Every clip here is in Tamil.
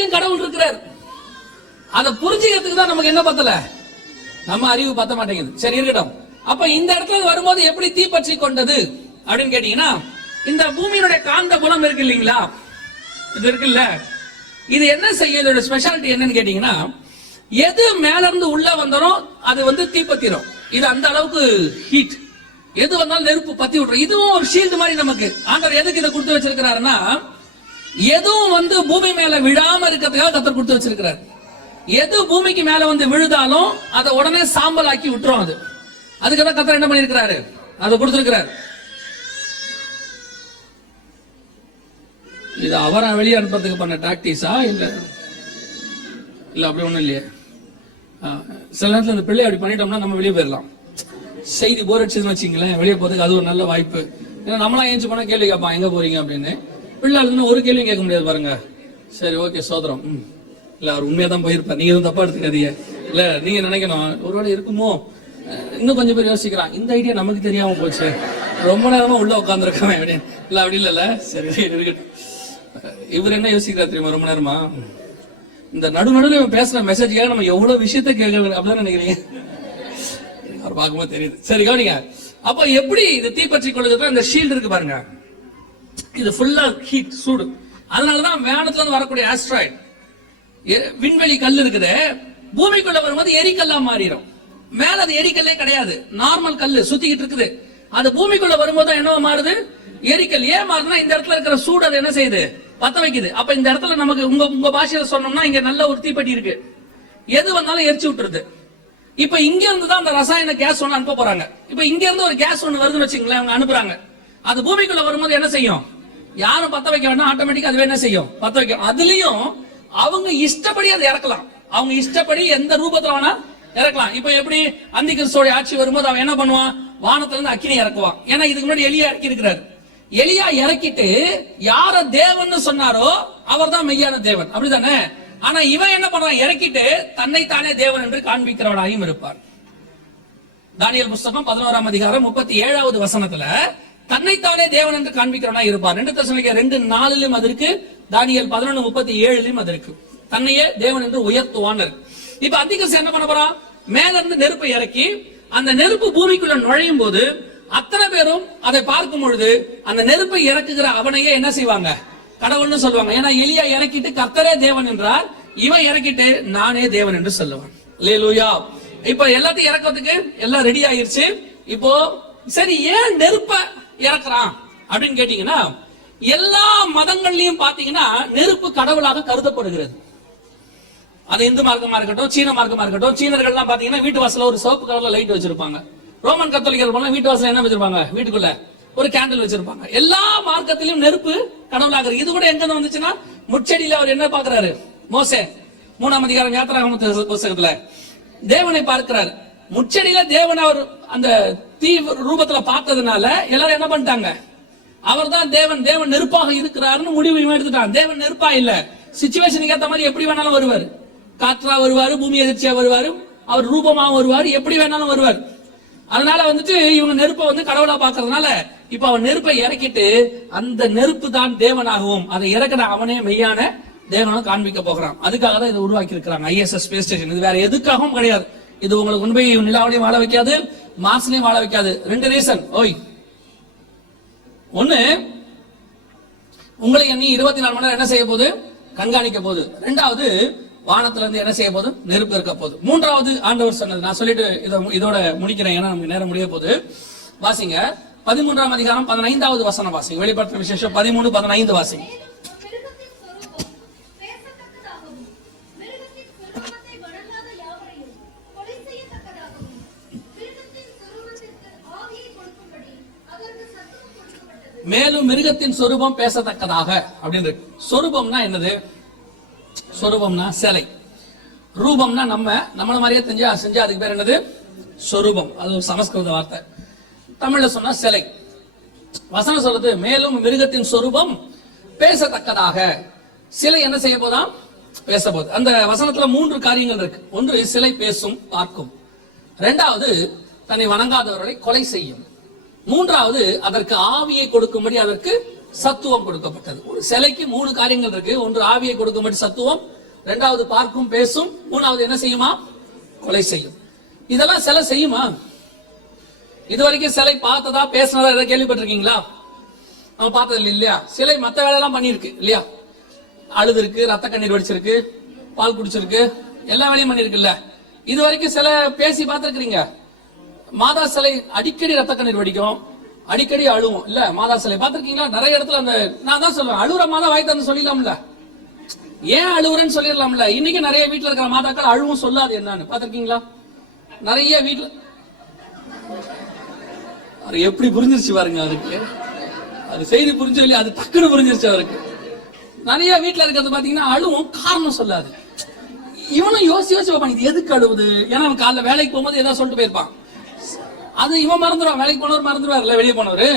பின்னாடியும் கடவுள் இருக்கிறார். அதை புரிஞ்சுக்கிறதுக்கு தான் நமக்கு என்ன பத்தல, நம்ம அறிவு பத்த மாட்டேங்குது. சரி இருக்கட்டும். அப்ப இந்த இடத்துல வரும்போது எப்படி தீப்பற்றி கொண்டது அப்படின்னு கேட்டீங்கன்னா, இந்த பூமியினுடைய காந்த புலம் இருக்கு இல்லீங்களா, இது இருக்குல்ல, இது என்ன செய்யும், இதோட ஸ்பெஷாலிட்டி என்னன்னு கேட்டீங்கன்னா, எது மேல இருந்து உள்ள வந்தாலும் அது தீப்பத்திரும். இது அந்த அளவுக்கு ஹீட். எது வந்தாலும் நெருப்பு பத்தி விட்டுரும். இதுவும் ஒரு ஷீல்டு மாதிரி நமக்கு ஆண்டவர் எதுக்கு இதை கொடுத்து வச்சிருக்கிறாருன்னா, எதுவும் பூமி மேல விழாம இருக்கிறதுக்காக கர்த்தர் கொடுத்து வச்சிருக்கிறார். எது பூமிக்கு மேல விழுதாலும் அதை உடனே சாம்பல் ஆக்கி விட்டுரும். அது அதுக்குதான் கர்த்தர் என்ன பண்ணிருக்கிறாரு, அதை கொடுத்திருக்கிறார். இது அவரை வெளியே அனுப்புறதுக்கு பண்ண டாக்டிஸா இல்ல இல்ல அப்படி ஒண்ணும் இல்லையே. சில நேரத்தில் இந்த பிள்ளை அப்படி பண்ணிட்டோம்னா நம்ம வெளியே போயிடலாம். செய்தி போர் அடிச்சதுன்னு வச்சுங்களேன், வெளியே போறதுக்கு அது ஒரு நல்ல வாய்ப்பு. ஏன்னா நம்மளா ஏஞ்சி போனா கேள்வி கேட்பான், எங்க போறீங்க அப்படின்னு. பிள்ளை ஒரு கேள்வி கேட்க முடியாது பாருங்க. சரி ஓகே சோதரம், இல்ல அவர் உண்மையா தான் போயிருப்பார், நீங்க எதுவும் தப்பா எடுத்துக்காதீங்க. இல்ல நீங்க நினைக்கணும் ஒருவேளை இருக்குமோ, இன்னும் கொஞ்சம் பேர் யோசிக்கிறான், இந்த ஐடியா நமக்கு தெரியாம போச்சு, ரொம்ப நேரமா உள்ள உட்காந்துருக்கான் அப்படின்னு. இல்ல அப்படி இல்ல, சரி இருக்கட்டும். இவர் என்ன யோசிக்கிறார் தெரியுமா, ரொம்ப நேரமா இந்த நடுநடுவில் பேசுற மெசேஜ்க்காக நம்ம எவ்வளவு விஷயத்த கேட்க அப்படிதான் நினைக்கிறீங்க. அவர் பார்க்கும்போது தெரியுது. சரி கவனிங்க. அப்ப எப்படி இது தீப்பற்றி கொள்ளுது, இந்த ஷீல்டு இருக்கு பாருங்க, இது ஃபுல்லா ஹீட், சூடு. அதனாலதான் வேனத்துல இருந்து வரக்கூடிய ஆஸ்ட்ராய்டு, விண்வெளி கல் இருக்குது, பூமிக்குள்ள வரும்போது எரிக்கல்லா மாறிடும். மேல அது எரிக்கல்லே கிடையாது, நார்மல் கல்லு சுத்திக்கிட்டு இருக்குது. அது பூமிக்குள்ள வரும்போது என்னவா மாறுது, எரிக்கல். ஏன் மாறுதுன்னா, இந்த இடத்துல இருக்கிற சூடு அது என்ன செய்யுது, பத்த வைக்குது. அப்ப இந்த இடத்துல நமக்கு உங்க பாஷையில சொன்னோம்னா, இங்க நல்ல ஒரு தீப்பெட்டி இருக்கு, எது வந்தாலும் எரிச்சு விட்டுருது. இப்ப இங்க இருந்து தான் அந்த ரசாயன கேஸ் ஒண்ணு அனுப்ப போறாங்க. இப்ப இங்க இருந்து ஒரு கேஸ் ஒண்ணு வருதுன்னு வச்சுங்களேன், அவங்க அனுப்புறாங்க. அது பூமிக்குள்ள வரும்போது என்ன செய்யும், யாரும் பத்த வைக்க வேண்டாம், ஆட்டோமேட்டிக்கா அதுவே என்ன செய்யும், பத்த வைக்கும். அதுலயும் அவங்க இஷ்டப்படி அதை இறக்கலாம், அவங்க இஷ்டப்படி எந்த ரூபத்துல வேணா இறக்கலாம். இப்ப எப்படி அந்தி கிறிஸ்துவோட ஆட்சி வரும்போது அவன் என்ன பண்ணுவான், வானத்துல இருந்து அக்கினி இறக்குவான். ஏன்னா இதுக்கு முன்னாடி எலியா இறக்கி இருக்கிறாரு. எலியா இறக்கிட்டு யார தேவன் சொன்னாரோ அவர் தான் மெய்யான தேவன், அப்படிதானே? ஆனா இவன் என்ன பண்றான், இறக்கிட்டு தன்னைத்தானே தேவன் என்று காண்பிக்கிறவனாயும் இருப்பார். தானியேல் புஸ்தகம் 11ஆம் அதிகாரம் 37வது வசனத்துல தன்னைத்தானே தேவன் என்று காண்பிக்கிறவனா இருப்பார். 2 தெசலோனிக்கேயர் 2:4 அது இருக்கு, தானியேல் 11:37 அது இருக்கு. தன்னையே தேவன் என்று உயர்த்துவான். இப்ப அந்திகிறிஸ்து என்ன பண்ண போறான், மேல இருந்து நெருப்பை இறக்கி அந்த நெருப்பு பூமிக்குள்ள நுழையும் போது அத்தனை பேரும் அதை பார்க்கும் பொழுது அந்த நெருப்பை இறக்குகிற அவனையே என்ன செய்வாங்க, கடவுள்னு சொல்லுவாங்க. ஏன்னா எலியா இறக்கிட்டு கர்த்தரே தேவன் என்றார், இவன் இறக்கிட்டு நானே தேவன் என்று சொல்லுவான். அல்லேலூயா. இப்ப எல்லாத்தையும் இறக்கிறதுக்கு எல்லாம் ரெடி ஆயிருச்சு. இப்போ சரி, ஏன் நெருப்ப இறக்குறான் அப்படின்னு கேட்டீங்கன்னா, எல்லா மதங்கள்லயும் பாத்தீங்கன்னா நெருப்பு கடவுளாக கருதப்படுகிறது. அது இந்து மார்க்கமா இருக்கட்டும், சீன மார்க்கமா இருக்கட்டும். சீனர்கள் எல்லாம் பாத்தீங்கன்னா வீட்டு வாசல ஒரு சிவப்பு கலர்ல லைட் வச்சிருப்பாங்க. ரோமன் கத்தோலிக்கர்கள் வீட்டு வாசல என்ன வச்சிருப்பாங்க, வீட்டுக்குள்ள ஒரு கேண்டில் வச்சிருப்பாங்க. எல்லா மார்க்கத்திலும் நெருப்பு கடவுளாக இருக்கு. இது கூட எங்க வந்துச்சுன்னா, முச்செடியில அவர் என்ன பாக்குறாரு, மோசே 3ஆம் அதிகாரம் யாத்திராகம புத்தகத்துல தேவனை பார்க்கிறார். முச்செடியில தேவன் அவர் அந்த தீ ரூபத்துல பார்த்ததுனால எல்லாரும் என்ன பண்ணிட்டாங்க, அவர் தான் தேவன், தேவன் நெருப்பாக இருக்கிறாருன்னு முடிவு எடுத்துட்டான். தேவன் நெருப்பா இல்ல, சிச்சுவேஷனுக்கு ஏத்த மாதிரி எப்படி வேணாலும் வருவார். காற்றா வருவாரு, பூமி எதிர்ச்சியா வருவாரு, அவர் ரூபமா வருவாரு, எப்படி வேணாலும் வருவார். அதனால இவங்க நெருப்பை கடவுளா பாக்குறதுனால இப்ப அவன் நெருப்பை இறக்கிட்டு அந்த நெருப்பு தான் தேவனாகவும் அதை இறக்கிற அவனே மெய்யான தேவனும் காண்பிக்க போகிறான். அதுக்காக தான் இதை உருவாக்கி இருக்கிறாங்க, ISS ஸ்பேஸ் ஸ்டேஷன். இது வேற எதுக்காகவும் கிடையாது. இது உங்களுக்கு உண்மை நிலாவிலையும் வாழ வைக்காது, மார்ஸ்லயும் வாழ வைக்காது. 2 ரீசன். ஒண்ணு, உங்களை எண்ணி 24 மணி நேரம் என்ன செய்ய போகுது, கண்காணிக்க போகுது. 2வது, வானத்துல இருந்து என்ன செய்ய போது, நெருப்பு இருக்க போகுது. 3வது, ஆண்டவர் சொன்னது. நான் சொல்லிட்டு இதோட முடிக்கிறேன், ஏன்னா நமக்கு நேரம் முடிய போகுது. வாசிங்க 13ஆம் அதிகாரம் 15வது வசனம் வாசிங்க. வெளிப்படுத்தின விசேஷம் 13:15 வாசிங்க. மேலும் மிருகத்தின் சொரூபம் பேசத்தக்கதாக அப்படின்னு. சொரூபம்னா என்னது, சொரூபம்னா சிலை, ரூபம்னா நம்மள மாதிரியே செஞ்சா அதுக்கு பேர் என்னது, சொரூபம். அது ஒரு சமஸ்கிருத வார்த்தை. தமிழ்ல சொன்னா சிலை. வசனம் சொல்றது மேலும் மிருகத்தின் சொரூபம் பேசத்தக்கதாக. சிலை என்ன செய்ய போதாம், பேச போது. அந்த வசனத்துல 3 காரியங்கள் இருக்கு. ஒன்று, சிலை பேசும், பார்க்கும். 2வது, தன்னை வணங்காதவர்களை கொலை செய்யும். 3வது, அதற்கு ஆவியை கொடுக்கும்படி அதற்கு சத்துவம் கொடுக்கப்பட்டது. ஒரு சிலைக்கு 3 காரியங்கள் இருக்கு. ஒன்று ஆவியை கொடுக்கும்படி சத்துவம், 2வது பார்க்கும் பேசும், 3வது என்ன செய்யுமா? கொலை செய்யும். இதெல்லாம் சிலை செய்யுமா? இதுவரைக்கும் சிலை பார்த்ததா பேசினதா ஏதாவது கேள்விப்பட்டிருக்கீங்களா? நம்ம பார்த்தது இல்லையா? சிலை மத்த வேலையெல்லாம் பண்ணிருக்கு இல்லையா? அழுது இருக்கு, ரத்த கண்ணீர் வடிச்சிருக்கு, பால் குடிச்சிருக்கு, எல்லா வேலையும் பண்ணிருக்குல்ல. இது வரைக்கும் சிலை பேசி பார்த்திருக்கிறீங்க? மாதா சிலை அடிக்கடி ரத்த கண்ணீர் வடிக்கும், அடிக்கடி அழுவும் இல்ல? மாதா சிலை பார்த்திருக்கீங்களா? நிறைய இடத்துல அந்த நான் தான் சொல்லுவேன், அழுகுற மாதா வாய் தந்து சொல்லிடலாம்ல, ஏன் அழுகுறேன்னு சொல்லிடலாம்ல. இன்னைக்கு நிறைய வீட்டுல இருக்கிற மாதாக்கள் அழுவும் சொல்லாது என்னன்னு பார்த்திருக்கீங்களா? நிறைய வீட்டுல எப்படி புரிஞ்சிருச்சு பாருங்க அவருக்கு, அது செய்தி புரிஞ்சு இல்லையா, அது டக்குன்னு புரிஞ்சிருச்சு அவருக்கு. நிறைய வீட்டுல இருக்கிறது பாத்தீங்கன்னா அழுவும், காரணம் சொல்லாது. இவனும் யோசிச்சு வைப்பான், இது எதுக்கு அழுவுது? ஏன்னா அவன் காலைல வேலைக்கு போகும்போது ஏதாவது சொல்லிட்டு போயிருப்பான், அது இவன் மறந்துடுவான். வேலைக்கு போனவர் மறந்துடுவார்ல, வெளியே போனவர்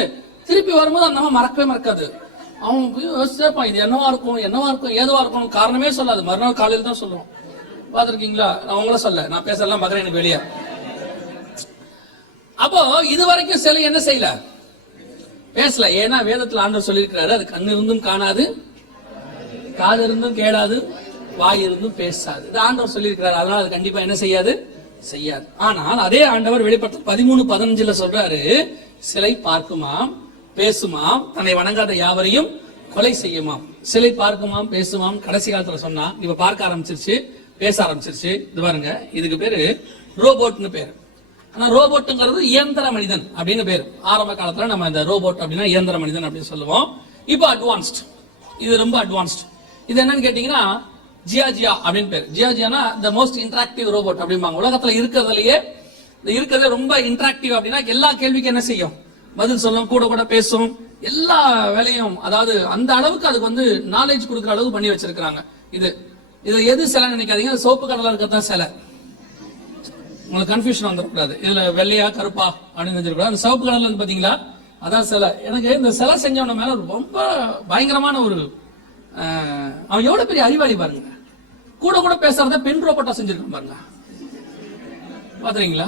திருப்பி வரும்போது அந்த அம்மா மறக்கவே மறக்காது. அவன் யோசிச்சிருப்பான், இது என்னவா இருக்கும், என்னவா இருக்கும், ஏதுவா இருக்கும், காரணமே சொல்லாது. மறுநாள் காலையில் தான் சொல்லுவான். பாத்திருக்கீங்களா? நான் உங்கள சொல்ல, நான் பேசலாம் பார்க்கறேன் எனக்கு வெளியே. அப்போ இது வரைக்கும் சிலை என்ன செய்யல? பேசல. ஏன்னா வேதத்துல ஆண்டவர் சொல்லியிருக்கிறாரு, அது கண்ணு இருந்தும் காணாது, காது இருந்தும் கேளாது, வாய் இருந்தும் பேசாது. இது ஆண்டவர் சொல்லியிருக்கிறாரு. அதனால அது கண்டிப்பா என்ன செய்யாது? செய்யாது. ஆனால் அதே ஆண்டவர் வெளிப்படுத்தல் 13:15 சொல்றாரு, சிலை பார்க்குமாம், பேசுமாம், தன்னை வணங்காத யாவரையும் கொலை செய்யுமாம். சிலை பார்க்குமாம், பேசுமாம், கடைசி காலத்துல சொன்னா இப்ப பார்க்க ஆரம்பிச்சிருச்சு, பேச ஆரம்பிச்சிருச்சு. இது பாருங்க, இதுக்கு பேரு ரோபோட்னு பேரு. ஆனா ரோபோட்டுங்கிறது இயந்திர மனிதன் அப்படின்னு பேரு. ஆரம்ப காலத்துல நம்ம இந்த ரோபோட் அப்படின்னா இயந்திர மனிதன் அப்படின்னு சொல்லுவோம். இப்போ அட்வான்ஸ்ட், இது ரொம்ப அட்வான்ஸ்ட். இது என்னன்னு கேட்டீங்கன்னா ஜியாஜியா அப்படின்னு பேரு. ஜியாஜியானா த மோஸ்ட் இன்டராக்டிவ் ரோபோட் அப்படிம்பாங்க. உலகத்துல இருக்கிறதுலே ரொம்ப இன்டராக்டிவ் அப்படின்னா எல்லா கேள்விக்கும் என்ன செய்யும்? பதில் சொல்லும், கூட கூட பேசும், எல்லா வேலையும். அதாவது அந்த அளவுக்கு அதுக்கு வந்து நாலேஜ் கொடுக்குற அளவுக்கு பண்ணி வச்சிருக்காங்க. இது எது சிலை நினைக்காதீங்க, சோப்பு கடலை இருக்கிறதா சிலை. உங்களுக்கு கன்ஃபியூஷன் வந்துடக்கூடாது. இதுல வெள்ளையா கருப்பா அப்படின்னு நினைச்சிருக்கூடாது. அந்த சிவப்பு கலர்ல இருந்து பாத்தீங்களா, அதான் சிலை. எனக்கு இந்த சிலை செஞ்சவன மேல ரொம்ப பயங்கரமான ஒரு அவன் எவ்வளவு பெரிய அறிவாளி பாருங்க. கூட கூட பேசுறத பெண் ரோபோட்டா செஞ்சிருக்கான் பாருங்க. பாத்துறீங்களா?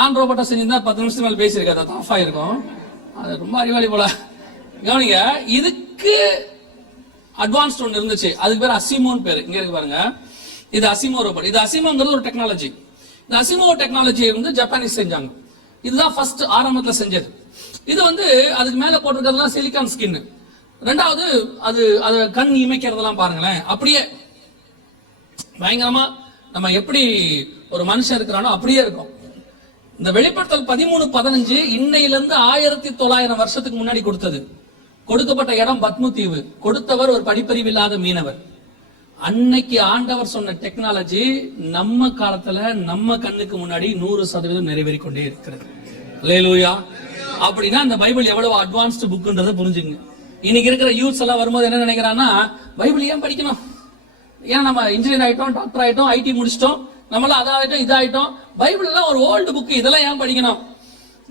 ஆண் ரோபோட்டா செஞ்சிருந்தா 10 நிமிஷத்துக்கு மேல பேசியிருக்காது, அது ஆஃப் ஆயிருக்கும். அது ரொம்ப அறிவாளி போல. கவனிங்க, இதுக்கு அட்வான்ஸ்ட் ஒன்று இருந்துச்சு, அதுக்கு பேர் அசிமோன்னு பேரு. இங்க இருக்கு பாருங்க, இது அசிமோ ரோபோட். இது அசிமோங்கிறது ஒரு டெக்னாலஜி. இந்த அசிமோ டெக்னாலஜியை வந்து ஜப்பானீஸ் செஞ்சாங்க. இதுதான் ஃபர்ஸ்ட் ஆரம்பத்துல செஞ்சது. இது வந்து அதுக்கு மேல போட்டிருக்கிறதுலாம் சிலிகான் ஸ்கின். ரெண்டாவது அது கண் இமைக்கிறதெல்லாம் பாருங்களேன், அப்படியே பயங்கரமா நம்ம எப்படி ஒரு மனுஷன் இருக்கிறானோ அப்படியே இருக்கும். இந்த வெளிப்படுத்தல் 13:15 இன்னையிலிருந்து 1900 வருஷத்துக்கு முன்னாடி கொடுத்தது. கொடுக்கப்பட்ட இடம் பத்மு தீவு. கொடுத்தவர் ஒரு படிப்பறிவில்லாத மீனவர். அன்னைக்கு ஆண்டவர் சொன்ன டெக்னாலஜி நம்ம காலத்துல நம்ம கண்ணுக்கு முன்னாடி 100% நிறைவேறி கொண்டே இருக்கிறது. அல்லேலூயா. அப்படின்னா இந்த பைபிள் எவ்வளவு அட்வான்ஸ்டு புக்ன்றதை புரிஞ்சுங்க. இன்னைக்கு இருக்கிற யூத்ஸ் எல்லாம் வரும்போது என்ன நினைக்கிறான்னா, பைபிள் ஏன் படிக்கணும்? ஏன்னா நம்ம இன்ஜினியர் ஆயிட்டோம், டாக்டர் ஆயிட்டோம், ஐடி முடிச்சிட்டோம், நம்மளாம் அதாயிட்டோம் இதாயிட்டோம், பைபிள் எல்லாம் ஒரு ஓல்டு புக், இதெல்லாம் ஏன் படிக்கணும்?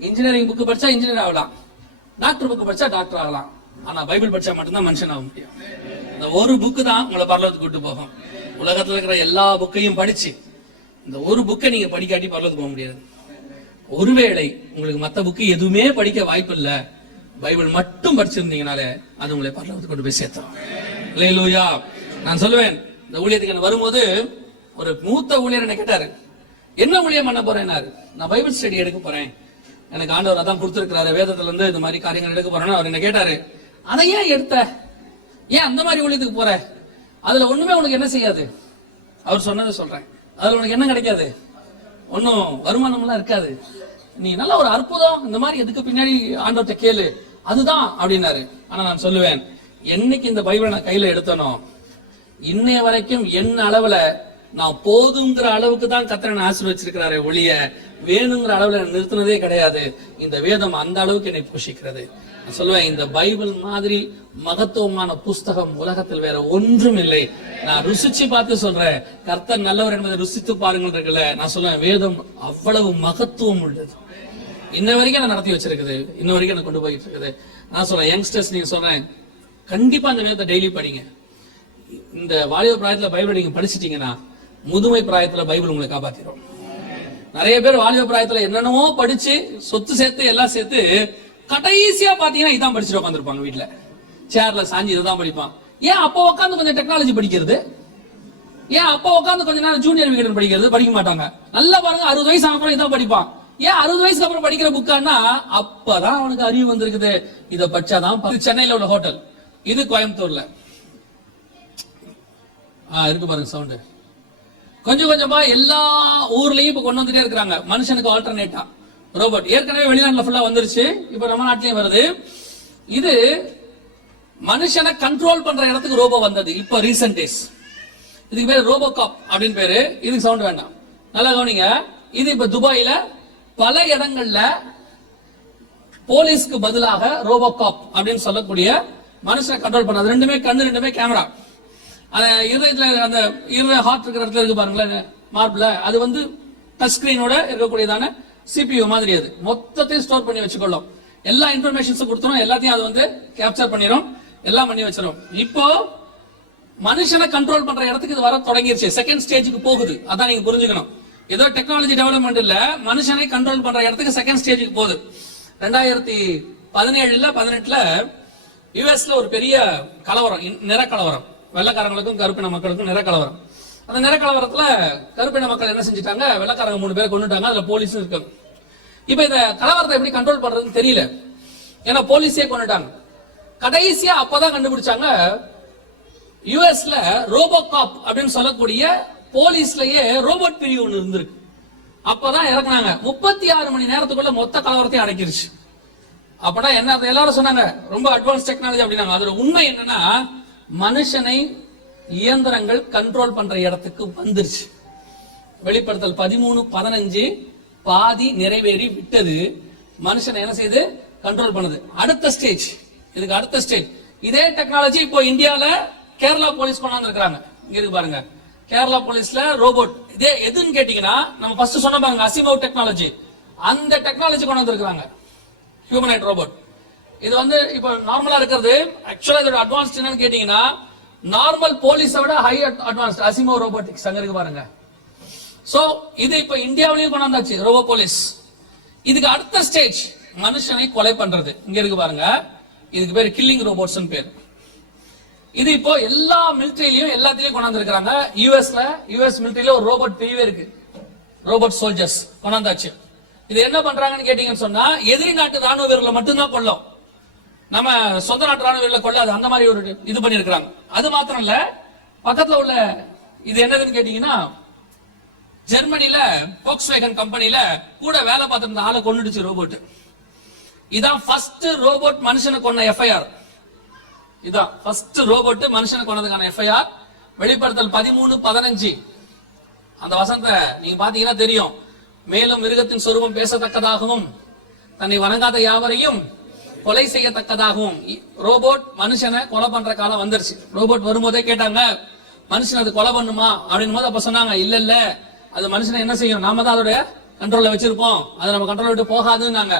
இன்ஜினியரிங் புக் படிச்சா இன்ஜினியர் ஆகலாம், டாக்டர் புக் படிச்சா டாக்டர் ஆகலாம், ஆனா பைபிள் படிச்சா மட்டும்தான் மனுஷன் ஆக முடியும். இந்த ஒரு புக்கு தான் உங்களை பரலோகத்துக்கு கூட்டு போகும். உலகத்துல இருக்கிற எல்லா புக்கையும் படிச்சு இந்த ஒரு புக்கை நீங்க படிக்காட்டி பரலோகத்துக்கு போக முடியாது. ஒருவேளை உங்களுக்கு மத்த புக்கு எதுவுமே படிக்க வாய்ப்பு இல்ல, பைபிள் மட்டும் படிச்சிருந்தீங்கனாலே அது உங்களை பரலோகத்துக்கு கொண்டு போய் சேர்த்தோம். அல்லேலூயா. நான் சொல்லுவேன், இந்த ஊழியத்துக்கு வரும்போது ஒரு மூத்த ஊழியர் என்ன கேட்டாரு, என்ன ஊழியம் பண்ண போறேன்னாரு. நான் பைபிள் ஸ்டடி எடுக்க போறேன், எனக்கு ஆண்டவர் அதான் கொடுத்திருக்கிறாரு, வேதத்துல இருந்து இந்த மாதிரி காரியங்கள் எடுக்க போறேன்னு அவர் என்ன கேட்டாரு. அதை ஏன் எடுத்த, ஏன் அந்த மாதிரி ஊழியத்துக்கு போற, அதுல ஒண்ணுமே உனக்கு என்ன செய்யாது. அவர் சொன்னதை சொல்றேன், அதுல உனக்கு என்ன கிடைக்காது, ஒன்னும் வருமானம் எல்லாம் இருக்காது, நீ நல்ல ஒரு அற்புதம், இந்த மாதிரி எதுக்கு பின்னாடி ஆண்டவர்கிட்ட கேளு, அதுதான் அப்படின்னாரு. ஆனா நான் சொல்லுவேன், என்னைக்கு இந்த பைபிளை நான் கையில எடுத்தனோ இன்னைய வரைக்கும் என்ன அளவுல நான் போதுங்கிற அளவுக்கு தான் கர்த்தர் ஆசீர்வதிச்சிருக்கிறாரே ஒழிய வேணுங்கிற அளவுல நிறுத்தினதே கிடையாது. இந்த வேதம் அந்த அளவுக்கு என்னை போஷிக்கிறது. நான் சொல்லுவேன், இந்த பைபிள் மாதிரி மகத்துவமான புஸ்தகம் உலகத்தில் வேற ஒன்றும் இல்லை. நான் ருசிச்சு பார்த்து சொல்றேன், கர்த்தர் நல்லவர் என்பதை ருசித்து பாருங்கள் இருக்குல்ல. நான் சொல்லுவேன், வேதம் அவ்வளவு மகத்துவம் உள்ளது. இன்ன வரைக்கும் நான் நடத்தி வச்சிருக்குது, இன்ன வரைக்கும் எனக்கு கொண்டு போயிட்டு இருக்குது. நான் சொல்றேன், யங்ஸ்டர்ஸ் நீங்க சொல்றேன், கண்டிப்பா இந்த வேதத்தை டெய்லி படிங்க. இந்த வாலிப பிராயத்துல பைபிள் நீங்க படிச்சிட்டீங்கன்னா முதுமை பிராயத்துல பைபிள் உங்களை காப்பாத்திரும். நிறைய பேர் வாலிப பிராயத்துல என்னென்னமோ படிச்சு சொத்து சேர்த்து எல்லாம் சேர்த்து கடைசியா பாத்தீங்கன்னா இதான் படிச்சுட்டு உட்காந்துருப்பாங்க வீட்டுல, சேர்ல சாஞ்சி இதான் படிப்பான். ஏன் அப்ப உட்காந்து கொஞ்சம் டெக்னாலஜி படிக்கிறது? ஏன் அப்ப உட்காந்து கொஞ்ச நேரம் ஜூனியர் விகடன் படிக்கிறது? படிக்க மாட்டாங்க. நல்லா பாருங்க, 60 வயசு அப்புறம் இதான் படிப்பான். ஏன் 60 வயசுக்கு அப்புறம் படிக்கிற புக்கான்னா அப்பதான் அவனுக்கு அறிவு வந்திருக்குது, இதை படிச்சாதான். சென்னையில உள்ள ஹோட்டல் இது, கோயம்புத்தூர்ல இருக்கு பாருங்க சவுண்ட். கொஞ்சம் கொஞ்சமா எல்லா ஊர்லயும் இப்ப கொண்டு வந்துட்டே இருக்கிறாங்க மனுஷனுக்கு ஆல்டர்னேட்டா ரோபோட். ஏற்கனவே வெளிநாட்டுல ஃபுல்லா வந்துருச்சு, இப்ப நம்ம நாட்டிலயும் வருது. இது மனுஷனை கண்ட்ரோல் பண்ற இடத்துக்கு ரோபோ வந்தது இப்ப ரீசன்ட் டேஸ். இதுக்கு பேரு ரோபோகாப் அப்படின்னு பேரு. இதுக்கு சவுண்ட் வேண்டாம், நல்லா கவனிங்க. இது இப்ப துபாயில பல இடங்கள்ல போலீஸ்க்கு பதிலாக ரோபோகாப் அப்படின்னு சொல்லக்கூடிய மனுஷனை கண்ட்ரோல் பண்ண, ரெண்டுமே கண்ணு, ரெண்டுமே கேமரா. இருதயத்துல அந்த ஹார்ட் இருக்கிற இடத்துல இருக்கு பாருங்களேன் மார்பிள், அது வந்து டச் ஸ்கிரீனோட இருக்கக்கூடியதான சிபியூ மாதிரி. அது மொத்தத்தையும் ஸ்டோர் பண்ணி வச்சுக்கொள்ளும், எல்லா இன்ஃபர்மேஷன்ஸும் கொடுத்துரும், எல்லாத்தையும் அது வந்து கேப்சர் பண்ணிடும், எல்லாம் பண்ணி வச்சிடும். இப்போ மனுஷனை கண்ட்ரோல் பண்ற இடத்துக்கு இது வர தொடங்கிருச்சு, செகண்ட் ஸ்டேஜுக்கு போகுது. அதான் நீங்க புரிஞ்சுக்கணும். ஏதோ டெக்னாலஜி டெவலப்மெண்ட் இல்ல, மனுஷனை கண்ட்ரோல் பண்ற இடத்துக்கு செகண்ட் ஸ்டேஜுக்கு போகுது. 2017 18ல யுஎஸ்ல ஒரு பெரிய கலவரம், நிற கலவரம், வெள்ளக்காரங்களுக்கும் கருப்பின மக்களுக்கும் நிற கலவரம். அந்த நிற கலவரத்துல கருப்பின மக்கள் என்ன செஞ்சுட்டாங்க, வெள்ளக்காரங்க 3 பேரை கொண்டுட்டாங்க, அதுல போலீஸும் இருக்காங்க. இப்ப இந்த கலவரத்தை எப்படி கண்ட்ரோல் பண்றதுன்னு தெரியல, ஏன்னா போலீஸே கொண்டுட்டாங்க. கடைசியா அப்பதான் கண்டுபிடிச்சாங்க, யுஎஸ்ல ரோபோகாப் அப்படின்னு சொல்லக்கூடிய போலீஸ்லயே ரோபோட் பிரிவு ஒண்ணு இருந்திருக்கு. அப்பதான் இறக்குனாங்க. 36 மணி நேரத்துக்குள்ள மொத்த கலவரத்தையும் அடக்கிருச்சு. அப்படா என்ன எல்லாரும் சொன்னாங்க, ரொம்ப அட்வான்ஸ் டெக்னாலஜி அப்படின்னாங்க. அதோட உண்மை என்னன்னா, மனுஷனை இயந்திரங்கள் கண்ட்ரோல் பண்ற இடத்துக்கு வந்துருச்சு. வெளிப்படுத்தல் 13:15 பாதி நிறைவேறி விட்டது. மனுஷனை என்ன செய்து கண்ட்ரோல் பண்ணுது. அடுத்த ஸ்டேஜ், இதுக்கு அடுத்த ஸ்டேஜ். இதே டெக்னாலஜி இப்போ இந்தியால கேரளா போலீஸ் கொண்டாந்து இருக்காங்க. இங்க இருக்கு பாருங்க, கேரளா போலீஸ்ல ரோபோட். இதே எதுன்னு கேட்டீங்கன்னா, நம்ம ஃபர்ஸ்ட் சொன்ன பாருங்க அசிமோவ் டெக்னாலஜி, அந்த டெக்னாலஜி கொண்டு வந்திருக்காங்க, ஹியூமனாய்ட் ரோபோட். இது வந்து இப்ப நார்மலா இருக்கிறது. ஆக்சுவலா இதோட அட்வான்ஸ்ட் என்னன்னு கேட்டீங்கன்னா, நார்மல் போலீஸை விட ஹை அட்வான்ஸ்ட் அசிமோவ் ரோபோட்டிக்ஸ் அங்க இருக்கு பாருங்க. சோ இது இப்ப இந்தியாவிலையும் கொண்டு வந்தாச்சு ரோபோ போலீஸ். இதுக்கு அடுத்த ஸ்டேஜ் மனுஷனை கொலை பண்றது. இங்க இருக்கு பாருங்க, இதுக்கு பேர் கில்லிங் ரோபோட்ஸ் பேர். இது இப்போ எல்லா மிலிட்டரியிலயும் எல்லாத்திலயும் கொண்டாந்து இருக்காங்க. யுஎஸ் மிலிட்டரியில ஒரு ரோபோட் பிரிவே இருக்கு, ரோபோட் சோல்ஜர்ஸ் கொண்டாந்தாச்சு. இது என்ன பண்றாங்கன்னு கேட்டீங்கன்னு சொன்னா, எதிரி நாட்டு ராணுவ வீரர்களை மட்டும்தான் கொல்லும், நம்ம சொந்த நாட்டு ராணுவ வீரர்களை கொள்ளாது. அந்த மாதிரி ஒரு இது பண்ணி இருக்காங்க. அது மாத்திரம் இல்ல, பக்கத்துல உள்ள இது என்னதுன்னு கேட்டீங்கன்னா, ஜெர்மனில போக்ஸ்வேகன் கம்பெனில கூட வேலை பார்த்திருந்த ஆளை கொண்டுடுச்சு ரோபோட். இதான் ஃபர்ஸ்ட் ரோபோட் மனுஷனை கொன்ன எஃப்ஐஆர். இதான் ஃபர்ஸ்ட் ரோபோட் மனுஷனை கொண்டதுக்கான எஃப்ஐஆர். வெளிப்படுத்தல் 13:15 அந்த வசனத்தை நீங்க பாத்தீங்கன்னா தெரியும். மேலும் மிருகத்தின் சொரூபம் பேசத்தக்கதாகவும் தன்னை வணங்காத யாவரையும் கொலை செய்யத்தக்கதாகவும். ரோபோட் மனுஷனை கொலை பண்ற காலம் வந்துருச்சு. ரோபோட் வரும்போதே கேட்டாங்க, மனுஷன் அது கொலை பண்ணுமா அப்படின்னு போது அப்ப சொன்னாங்க, இல்ல இல்ல அது மனுஷனை என்ன செய்யும், நாம தான் அதோட கண்ட்ரோல்ல வச்சிருப்போம், அது நம்ம கண்ட்ரோல் விட்டு போகாதுன்னாங்க.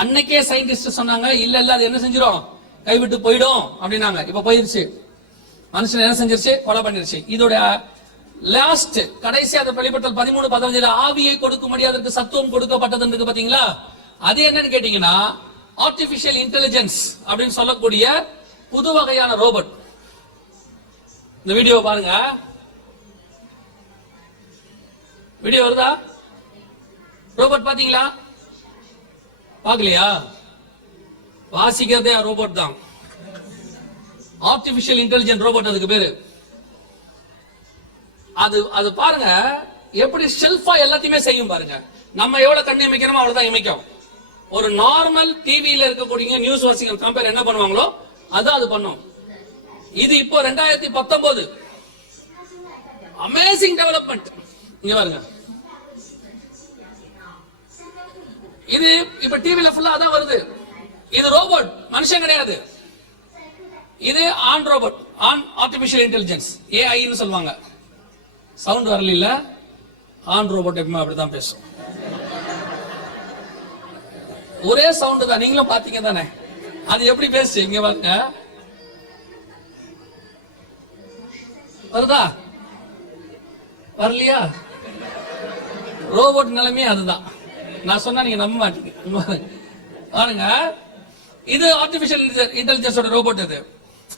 அன்னைக்கே சயின்டிஸ்ட் சொன்னாங்க, இல்ல இல்ல அது என்ன செஞ்சிடும், கைவிட்டு போயிடும் அப்படின்னாங்க. இப்ப போயிருச்சு, மனுஷன் என்ன செஞ்சிருச்சு, கொலை பண்ணிருச்சு. இதோட லாஸ்ட் கடைசி அந்த வெளிப்படுத்தல் 13:15 ஆவியை கொடுக்கும்படி அதற்கு சத்துவம் கொடுக்கப்பட்டது பாத்தீங்களா. அது என்னன்னு கேட்டீங்கன்னா, ஆர்டிபிஷியல் இன்டெலிஜென்ஸ் அப்படின்னு சொல்லக்கூடிய புது வகையான ரோபோட். இந்த வீடியோ பாருங்க, வீடியோ வருதா? ரோபோட் பாத்தீங்களா? பாக்கலையா? வாசிக்கிறதே ரோபோட் தான், ஆர்டிபிஷியல் இன்டெலிஜென்ட் ரோபோட் அதுக்கு பேரு. அது பாருங்க எப்படி ஷெல்ஃபா எல்லாத்தையுமே செய்யும் பாருங்க. நம்ம எவ்வளவு கண்ணு இமைக்கணுமோ அவ்வளவுதான் இமைக்கும். ஒரு நார்மல் டிவியில இருக்கக்கூடிய நியூஸ் வாசிக்கிற கம்பேர் என்ன பண்ணுவாங்களோ அதான் அது பண்ணும். இது இப்போ 2019 அமேசிங் டெவலப்மெண்ட். இங்க பாருங்க, இது இப்ப டிவில ஃபுல்லா அதான் வருது. இது ரோபோட், மனுஷன் கிடையாது. இது an robot, an artificial intelligence, ஏஐன்னு சொல்லுவாங்க. சவுண்ட் வரல, ஆன் ரோபோட் எப்பவுமே அப்படிதான் பேசும், ஒரே சவுண்ட் தான். நீங்களும் பாத்தீங்க தானே அது எப்படி பேசு. இங்க பாருங்க, வருதா? வரலையா? ரோபோட் நிலைமையே அதுதான். நான் சொன்னா நீங்க நம்ப மாட்டீங்க. பாருங்க, இது ஆர்டிபிஷியல் இன்டெலிஜென்ஸோட ரோபோட். இது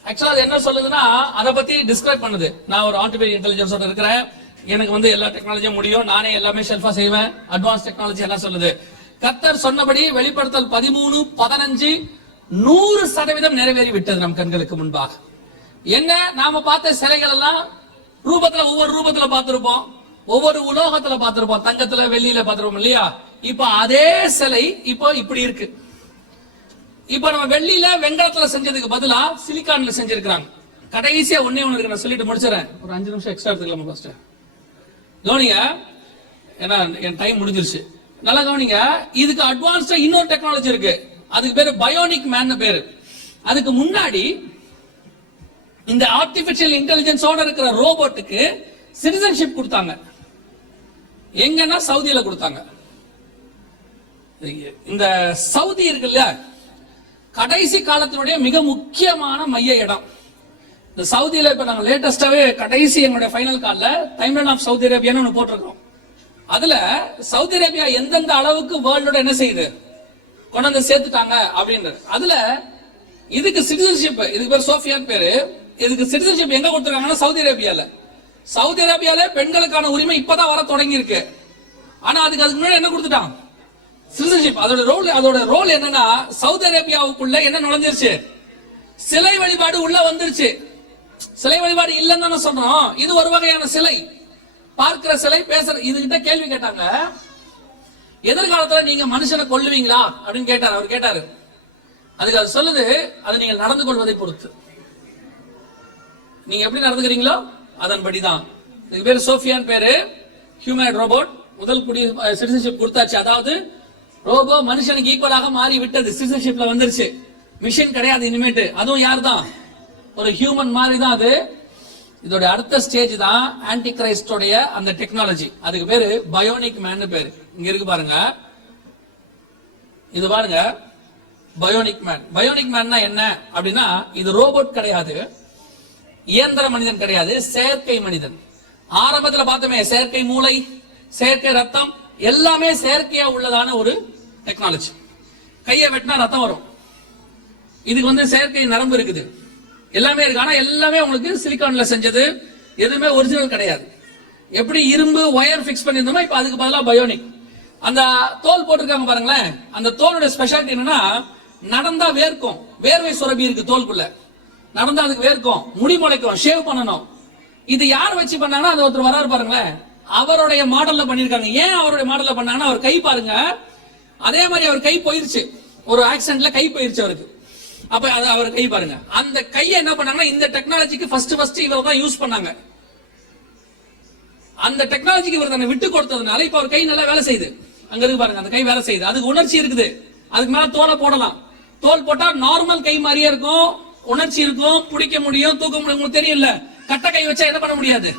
ஆக்சுவலா அது என்ன சொல்லுதுன்னா அதை பத்தி டிஸ்கிரைப் பண்ணுது. நான் ஒரு ஆர்டிபிஷியல் இன்டெலிஜென்ஸோட இருக்கிறேன், எனக்கு வந்து எல்லா டெக்னாலஜியும் முடியும், நானே எல்லாமே ஷெல்ஃபா செய்வேன், அட்வான்ஸ் டெக்னாலஜி எல்லாம் சொல்லுது. கர்த்தர் சொன்னபடி வெளிப்படுத்தல் 13:15 100% நிறைவேறி விட்டது நம் கண்களுக்கு முன்பாக. என்ன நாம பார்த்த சிலைகள் எல்லாம் ரூபத்துல ஒவ்வொரு ரூபத்துல பார்த்திருப்போம், ஒவ்வொரு உலோகத்துல பார்த்திருப்போம், தங்கத்துல வெள்ளியில பார்த்திருப்போம் இல்லையா? இப்ப அதே சிலை இப்போ இப்படி இருக்கு. இப்ப நம்ம வெள்ளியில வெங்கலத்துல செஞ்சதுக்கு பதிலா சிலிக்கான்ல செஞ்சிருக்காங்க. கடைசியா ஒண்ணே ஒண்ணு இருக்கு, நான் சொல்லிட்டு முடிச்சிடறேன். ஒரு 5 நிமிஷம் எக்ஸ்ட்ரா எடுத்துக்கலாம் ஃபர்ஸ்ட். கவனிங்க, ஏன்னா என் டைம் முடிஞ்சிருச்சு. நல்லா கவனிங்க, இதுக்கு அட்வான்ஸ்டா இன்னொரு டெக்னாலஜி இருக்கு, அதுக்கு பேரு பயோனிக் மேன் பேரு. அதுக்கு முன்னாடி இந்த ஆர்டிபிஷியல் இன்டெலிஜென்ஸோட இருக்கிற ரோபோட்டுக்கு சிட்டிசன்ஷிப் கொடுத்தாங்க. எங்கன்னா சவுதியில கொடுத்தாங்க. இந்த சவுதி இருக்குல்ல, கடைசி காலத்தினுடைய மிக முக்கியமான மைய இடம். இந்த சவுதியில இப்ப நாங்க லேட்டஸ்டாவே கடைசி எங்களுடைய ஃபைனல் கால்ல டைம்லைன் ஆஃப் சவுதி அரேபியான்னு ஒன்று போட்டிருக்கோம். அதுல சவுதி அரேபியா எந்தெந்த அளவுக்கு வேர்ல்டோட என்ன செய்யுது கொண்டு வந்து சேர்த்துட்டாங்க அப்படின்றது. அதுல இதுக்கு சிட்டிசன்ஷிப், இதுக்கு பேர் சோஃபியான் பேரு. இதுக்கு சிட்டிசன்ஷிப் எங்க கொடுத்திருக்காங்கன்னா சவுதி அரேபியால. சவுதி அரேபியால பெண்களுக்கான உரிமை இப்பதான் வர தொடங்கி இருக்கு. ஆனா அதுக்கு முன்னாடி என்ன கொடுத்துட்டான்? சிட்டிசன்ஷிப். அதோட ரோல் என்னன்னா, சவுதி அரேபியாவுக்குள்ள என்ன நுழைஞ்சிருச்சு? சிலை வழிபாடு உள்ள வந்துருச்சு. சிலை வழிபாடு இல்லைன்னு தானே சொல்றோம். இது ஒரு வகையான சிலை, பார்க்கிற சிலை, பேசுற. இதுகிட்ட கேள்வி கேட்டாங்க, எதிர்காலத்துல நீங்க மனுஷனை கொல்லுவீங்களா அப்படின்னு கேட்டாரு. அவர் கேட்டாரு, அதுக்கு அது சொல்லுது, அது நீங்கள் நடந்து கொள்வதை பொறுத்து. நீங்க எப்படி நடந்துக்கிறீங்களோ அதன்படிதான். இதுக்கு பேரு சோஃபியான் பேரு, ஹியூமன் ரோபோட். முதல் சிட்டிசன்ஷிப் கொடுத்தாச்சு. அதாவது ரோபோ மனுஷனுக்கு ஈக்குவலாக மாறி விட்டது, சிட்டிசன்ஷிப்ல வந்துருச்சு. மிஷின் கிடையாது இனிமேட்டு. அதுவும் யார் தான்? ஒரு ஹியூமன் மாதிரி தான் அது. இதோட அடுத்த ஸ்டேஜ் தான் ஆன்டி கிரைஸ்டோடைய அந்த டெக்னாலஜி. அதுக்கு பேரு பயோனிக் மேன் பேரு. இங்க இருக்கு பாருங்க, இது பாருங்க, பயோனிக் மேன். பயோனிக் மேன்னா என்ன அப்படின்னா, இது ரோபோட் கிடையாது, இயந்திர மனிதன் கிடையாது, செயற்கை மனிதன். ஆரம்பத்துல பார்த்தோமே, செயற்கை மூளை, செயற்கை ரத்தம், எல்லாமே செயற்கையா உள்ளதான ஒரு டெக்னாலஜி. கையை வெட்டினா ரத்தம் வரும், இதுக்கு வந்து செயற்கை நரம்பு இருக்குது, எல்லாமே இருக்கு. ஆனா எல்லாமே உங்களுக்கு சிலிக்கான்ல செஞ்சது, எதுவுமே ஒரிஜினல் கிடையாது. எப்படி இரும்பு ஒயர் பிக்ஸ் பண்ணியிருந்தோமோ இப்ப அதுக்கு பதிலா பயோனிக். அந்த தோல் போட்டிருக்காங்க பாருங்களேன், அந்த தோலோட ஸ்பெஷாலிட்டி என்னன்னா, நடந்தா வேர்க்கும், வேர்வை சுரபி இருக்கு தோலுக்குள்ள, நடந்தா அதுக்கு வேர்க்கும், முடி முளைக்கும், ஷேவ் பண்ணணும். இது யார் வச்சு பண்ணாங்கன்னா, அது ஒருத்தர் வராரு பாருங்களேன், அவருடைய மாடல்ல பண்ணிருக்காங்க. ஏன் அவருடைய மாடல்ல பண்ணாங்கன்னா, அவர் கை பாருங்க, அதே மாதிரி அவர் கை போயிருச்சு, ஒரு ஆக்சிடென்ட்ல கை போயிருச்சு அவருக்கு. அப்ப அவர் கை பாருங்க, அந்த கையை என்ன பண்ணாங்கன்னா, இந்த டெக்னாலஜிக்கு ஃபர்ஸ்ட் இவர் தான் யூஸ் பண்ணாங்க. அந்த டெக்னாலஜிக்கு இவர் தன்னை விட்டு கொடுத்ததுனால இப்ப அவர் கை நல்லா வேலை செய்யுது. அங்க இருக்கு பாருங்க, அந்த கை வேலை செய்யுது, அதுக்கு உணர்ச்சி இருக்குது. அதுக்கு மேல தோலை போடலாம், தோல் போட்டா நார்மல் கை மாதிரியே இருக்கும், உணர்ச்சி இருக்கும், பிடிக்க முடியும், தூக்க முடியும். உங்களுக்கு தெரியல, கட்ட கை வச்சா என்ன பண்ண முடியாது,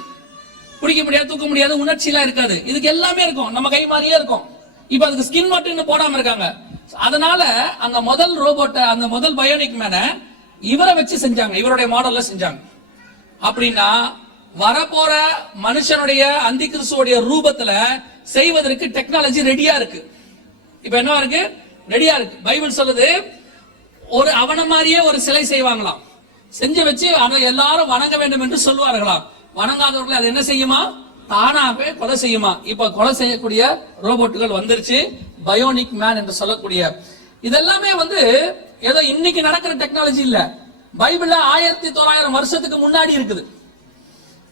பிடிக்க முடியாது, தூக்க முடியாது, உணர்ச்சி எல்லாம் இருக்காது. இதுக்கு எல்லாமே இருக்கும், நம்ம கை மாதிரியே இருக்கும். இப்ப அதுக்கு ஸ்கின் மட்டும் இன்னும் போடாம இருக்காங்க. அதனால அந்த முதல் ரோபோட்டை, அந்த முதல் பயோனிக் மேனை இவரை வச்சு செஞ்சாங்க, இவருடைய மாடல்ல செஞ்சாங்க. அப்படின்னா வரப்போற மனுஷனுடைய அந்தி கிறிஸ்துவோடைய ரூபத்துல செய்வதற்கு டெக்னாலஜி ரெடியா இருக்கு. இப்ப என்ன இருக்கு? ரெடியா இருக்கு. பைபிள் சொல்லுது, ஒரு அவன மாதிரியே ஒரு சிலை செய்வாங்களாம், செஞ்சு வச்சு அதை எல்லாரும் வணங்க வேண்டும் என்று சொல்வார்களாம். வணங்காதவர்களை அது என்ன செய்யுமா? தானாகவே கொலை செய்யுமா. இப்ப கொலை செய்யக்கூடிய ரோபோட்டுகள் வந்துருச்சு, பயோனிக் மேன் என்று சொல்லக்கூடிய. இதெல்லாமே வந்து ஏதோ இன்னைக்கு நடக்கிற டெக்னாலஜி இல்ல, பைபிள்ல 1900 வருஷத்துக்கு முன்னாடி இருக்குது.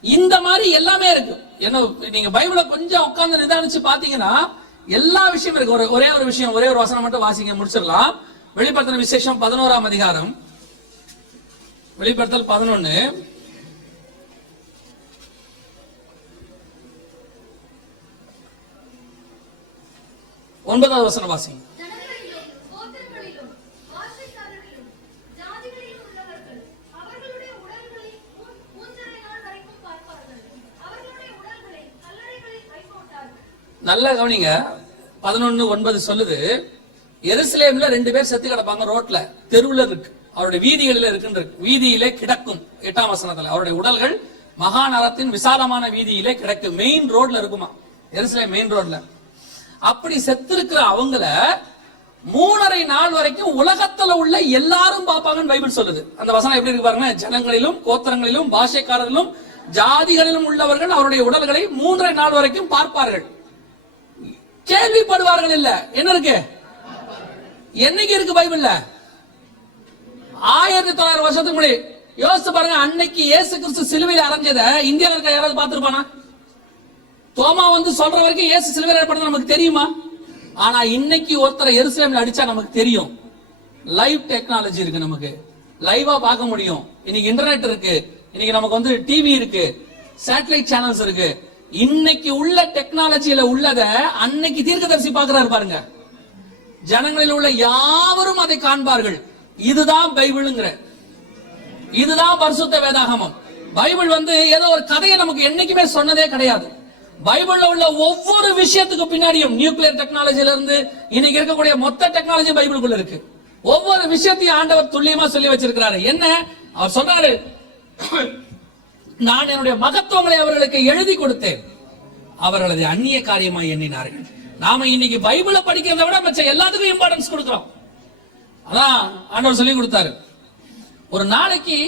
இந்த மாதிரி எல்லாமே இருக்கு. என்ன, நீங்க பைபிள கொஞ்சம் உட்கார்ந்து நிதானிச்சு பாத்தீங்கன்னா எல்லா விஷயமும் இருக்கு. ஒரே ஒரு விஷயம், ஒரே ஒரு வசனம் மட்டும் வாசிங்க, முடிச்சிடலாம். வெளிப்படுத்தின விசேஷம் 11ஆம் அதிகாரம், வெளிப்படுத்தல் 11 9வது வசனம் வாசிங்க. நல்ல கவனிங்க, 11:9 சொல்லுது, எருசலேம்ல 2 பேர் செத்து கிடப்பாங்க, ரோட்ல, தெருவுல இருக்கு, அவருடைய வீதிகளில் இருக்கு, வீதியிலே கிடக்கும். 8ஆம் வசனத்துல அவருடைய உடல்கள் மகாநகரத்தின் விசாலமான வீதியிலே கிடக்கும். மெயின் ரோட்ல இருக்குமா, எருசலேம் மெயின் ரோட்ல. அப்படி செத்து இருக்கிற அவங்கள 3.5 நாள் வரைக்கும் உலகத்துல உள்ள எல்லாரும் பார்ப்பாங்கன்னு பைபிள் சொல்லுது. அந்த வசனம் எப்படி இருக்கு பாருங்க. ஜனங்களிலும் கோத்திரங்களிலும் பாஷைக்காரர்களும் ஜாதிகளிலும் உள்ளவர்கள் அவருடைய உடல்களை 3.5 நாள் வரைக்கும் பார்ப்பார்கள். கேள்விப்படுவார்கள் இல்ல, என்ன இருக்கு? என்னைக்கு இருக்கு பைபிள்ல? 1900 வருஷத்துக்கு முன்னாடி. யோசிச்சு பாருங்க, அன்னைக்கு இயேசு கிறிஸ்து சிலுவையில் அறைஞ்சத இந்தியாவில் இருக்க யாராவது பார்த்திருப்பானா? தோமா வந்து சொல்ற வரைக்கும் இயேசு சிலுவையில் அறையப்பட்டது நமக்கு தெரியுமா? ஆனா இன்னைக்கு ஒருத்தரை எருசலேம்ல அடிச்சா நமக்கு தெரியும். லைவ் டெக்னாலஜி இருக்கு, நமக்கு லைவா பார்க்க முடியும். இன்னைக்கு இன்டர்நெட் இருக்கு, இன்னைக்கு நமக்கு வந்து டிவி இருக்கு, சேட்டலைட் சேனல்ஸ் இருக்கு. இன்னைக்கு உள்ள டெக்னாலஜியில உள்ளத அன்னைக்கு தீர்க்கதரிசி பார்க்கிறாரு பாருங்க. ஜனங்களில் உள்ள யாவரும் அதை காண்பார்கள். இதுதான் பைபிள்ங்கிற, இதுதான் பரிசுத்த வேதாகமம். பைபிள் வந்து ஏதோ ஒரு கதையை நமக்கு என்னைக்குமே சொன்னதே கிடையாது. பைபிள்ல உள்ள ஒவ்வொரு விஷயத்துக்கு பின்னாடியும் நியூக்ளியர் டெக்னாலஜில இருந்து இன்னைக்கு இருக்கக்கூடிய மொத்த டெக்னாலஜி பைபிளுக்குள்ள இருக்கு. ஒவ்வொரு விஷயத்தையும் ஆண்டவர் துல்லியமா சொல்லி வச்சிருக்கிறாரு. என்ன அவர் சொல்றாரு? நான் என்னுடைய மகத்துவங்களை அவர்களுக்கு எழுதி கொடுத்தேன், அவர்களது அந்நிய காரியமாய் எண்ணினார்கள். நாம இன்னைக்கு பைபிளை படிக்கிறத விட மற்ற எல்லாத்துக்கும் இம்பார்ட்டன்ஸ் கொடுக்கிறோம். அதான் ஆண்டவர் சொல்லி கொடுத்தாரு. ஒரு நாளைக்கு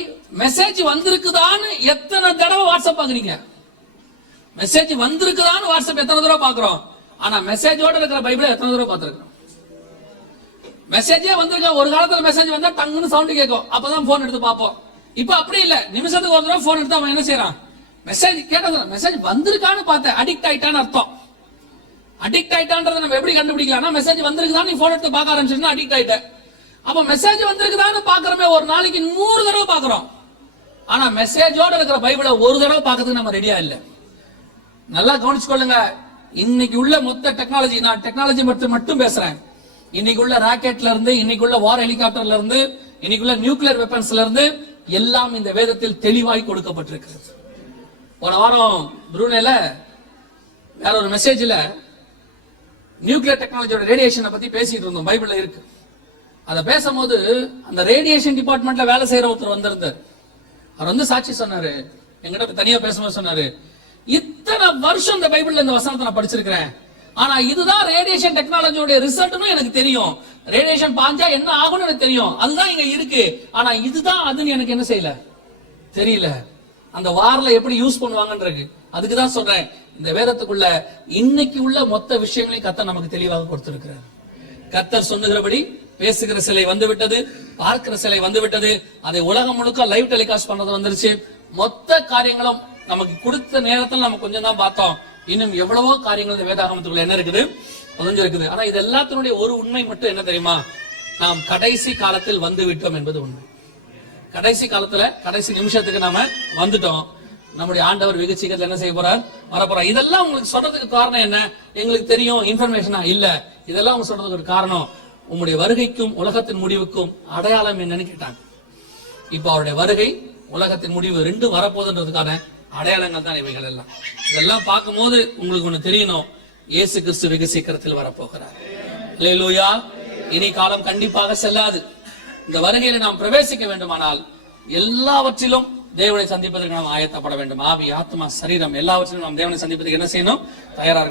மெசேஜ் வந்திருக்குதான்னு எத்தனை தடவை வாட்ஸ்அப் பாக்குறீங்க? மெசேஜ் வந்திருக்குதான்னு வாட்ஸ்அப் எத்தனை தடவை பாக்குறோம்? ஆனா மெசேஜோட இருக்கிற பைபிளை எத்தனை தடவை பார்த்திருக்கிறோம்? மெசேஜே வந்திருக்க. ஒரு காலத்துல மெசேஜ் வந்தா டங்குன்னு சவுண்ட் கேட்கும், அப்பதான் போன் எடுத்து பார்ப்போம். இப்ப அப்படி இல்ல, நிமிஷத்துக்கு ஒரு தடவை போன் எடுத்து அவன் என்ன செய்யறான்? மெசேஜ் கேட்டது, மெசேஜ் வந்திருக்கான்னு பார்த்தேன். அடிக்ட் ஆயிட்டான்னு அர்த்தம். அடிக்ட் ஆயிட்டான்றதை நம்ம எப்படி கண்டுபிடிக்கலாம்? மெசேஜ் வந்திருக்குதான் நீ போன் எடுத்து பார்க்க ஆரம்பிச்சிருந்தா அடிக்ட் ஆயிட்ட. அப்ப மெசேஜ் வந்திருக்குதான்னு பாக்குறமே, ஒரு நாளைக்கு 100 தடவை பாக்குறோம். ஆனா மெசேஜோட இருக்கிற பைபிளை ஒரு தடவை பார்க்கறதுக்கு நம்ம ரெடியா இல்ல. நல்லா கவனிச்சுக்கொள்ளுங்க. இன்னைக்கு உள்ள மொத்த டெக்னாலஜி, நான் டெக்னாலஜி மட்டும் பேசுறேன். இன்னைக்கு உள்ள ராக்கெட்ல இருந்து, இன்னைக்கு உள்ள வார் ஹெலிகாப்டர்ல இருந்து, இன்னைக்கு உள்ள நியூக்ளியர் வெப்பன்ஸ்ல இருந்து எல்லாம் இந்த வேதத்தில் தெளிவாய் கொடுக்கப்பட்டிருக்கிறது. போன வாரம் புரூனேல வேற ஒரு மெசேஜ்ல நியூக்ளியர் டெக்னாலஜியோட ரேடியேஷனை பத்தி பேசிட்டு இருந்தோம். பைபிள்ல இருக்கு. அத பேசும்போது அந்த ரேடியேஷன் டிபார்ட்மெண்ட்ல வேலை செய்யற ஒருத்தர் வந்திருந்தார். அவர் வந்து சாட்சி சொன்னாரு, எங்கிட்ட தனியா பேசும்போது சொன்னாரு, இத்தனை வருஷம் இந்த பைபிள்ல இந்த வசனத்தை நான் படிச்சிருக்கிறேன், ஆனா இதுதான் ரேடியேஷன் டெக்னாலஜியோட ரிசல்ட்னு எனக்கு தெரியும். ரேடியேஷன் பாஞ்சா என்ன ஆகும்னு எனக்கு தெரியும், அதுதான் இங்க இருக்கு. ஆனா இதுதான் அதுன்னு எனக்கு என்ன செய்யல, தெரியல. அந்த வார்ல எப்படி யூஸ் பண்ணுவாங்கன்றது. அதுக்குதான் சொல்றேன், இந்த வேதத்துக்குள்ள இன்னைக்கு உள்ள மொத்த விஷயங்களையும் கர்த்தர் நமக்கு தெளிவாக கொடுத்திருக்கிறார். கர்த்தர் சொன்னுகிறபடி பேசுகிற சிலை வந்து விட்டது, பார்க்கிற சிலை வந்து விட்டது, அதை உலகம் முழுக்க லைவ் டெலிகாஸ்ட் பண்றது வந்துருச்சு. மொத்த காரியங்களும் நமக்கு கொடுத்த நேரத்தில் நம்ம கொஞ்சம் தான் பார்த்தோம். இன்னும் எவ்வளவோ காரியங்கள் இந்த வேதாகமத்துக்குள்ள என்ன இருக்குது, புதஞ்சிருக்குது. ஆனா இது எல்லாத்தினுடைய ஒரு உண்மை மட்டும் என்ன தெரியுமா? நாம் கடைசி காலத்தில் வந்து விட்டோம் என்பது உண்மை. கடைசி காலத்துல கடைசி நிமிஷத்துக்கு நாம வந்துட்டோம். நம்முடைய ஆண்டவர் வெகு சீக்கிரத்தில் என்ன செய்ய போறார், வரப்போறார். இதெல்லாம் உங்களுக்கு சொல்றதுக்கு காரணம் என்ன? எங்களுக்கு தெரியும் இன்ஃபர்மேஷனா இல்ல. இதெல்லாம் அவங்க சொல்றதுக்கு ஒரு காரணம், உங்களுடைய வருகைக்கும் உலகத்தின் முடிவுக்கும் அடையாளம் என்னன்னு கேட்டாங்க. இப்ப அவருடைய வருகை, உலகத்தின் முடிவு ரெண்டும் வரப்போகுதுன்றதுக்கான அடையாளங்கள் தான் இவைகள் எல்லாம். இதெல்லாம் பார்க்கும்போது உங்களுக்கு ஒண்ணு தெரியணும், இயேசு கிறிஸ்து வெகு சீக்கிரத்தில் வரப்போகிறார். அல்லேலூயா. இனி காலம் கண்டிப்பாக செல்லாது. இந்த வருகையில நாம் பிரவேசிக்க வேண்டுமானால் எல்லாவற்றிலும் தேவனை சந்திப்பதற்கு நாம் ஆயத்தப்பட வேண்டும். ஆவி, ஆத்மா, சரீரம் எல்லாவற்றிலும் நாம் தேவனை சந்திப்பதற்கு என்ன செய்யணும்? தயாராக